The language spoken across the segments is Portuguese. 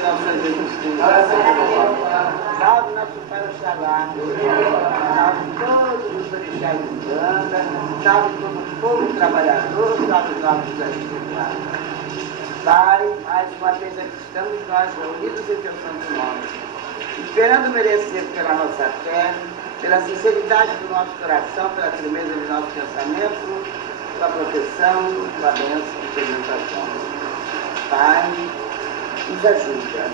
Salve nosso Pai Oxalá, salve todos os orixás de Umbanda, salve todo o povo trabalhador, salve os nossos advogados. Pai, mais uma vez aqui estamos nós reunidos em teu santo nome, esperando merecer pela nossa fé, pela sinceridade do nosso coração, pela firmeza do nosso pensamento, pela proteção, pela bênção, pela orientação. Pai, nos ajuda.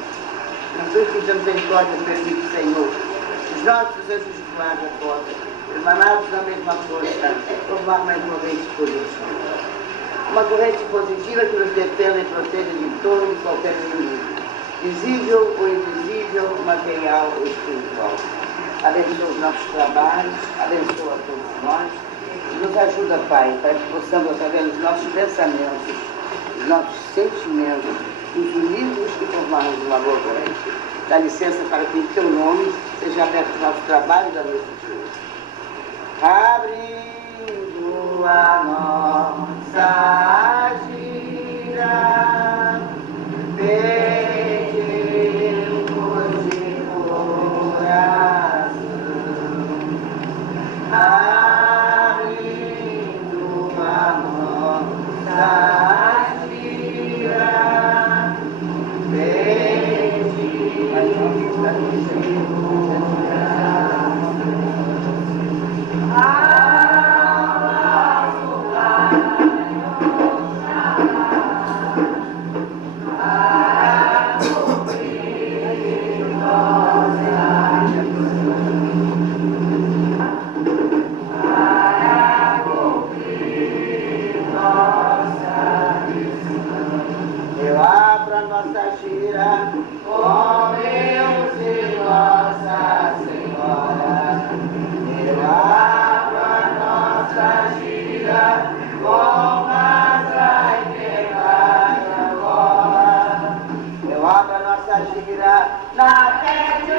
Não foi que misericórdia permite, Senhor, os nossos anjos de guarda possam, emanados da mesma força, formar uma corrente positiva. Uma corrente positiva que nos defenda e proteja de todo e qualquer inimigo, visível ou invisível, material ou espiritual. Abençoa os nossos trabalhos, abençoa todos nós, e nos ajuda, Pai, para que possamos, através dos nossos pensamentos, dos nossos sentimentos, os unirmos e formarmos uma boa corrente. Dá licença para que em teu nome seja aberto o nosso trabalho da noite de hoje. Abrindo a nossa gira, pedimos de coração. Abrindo a nossa gira, eu abro a nossa gira com Deus e Nossa Senhora. Eu abro a nossa gira com Massa e Pecado agora. Eu abro a nossa gira na fé de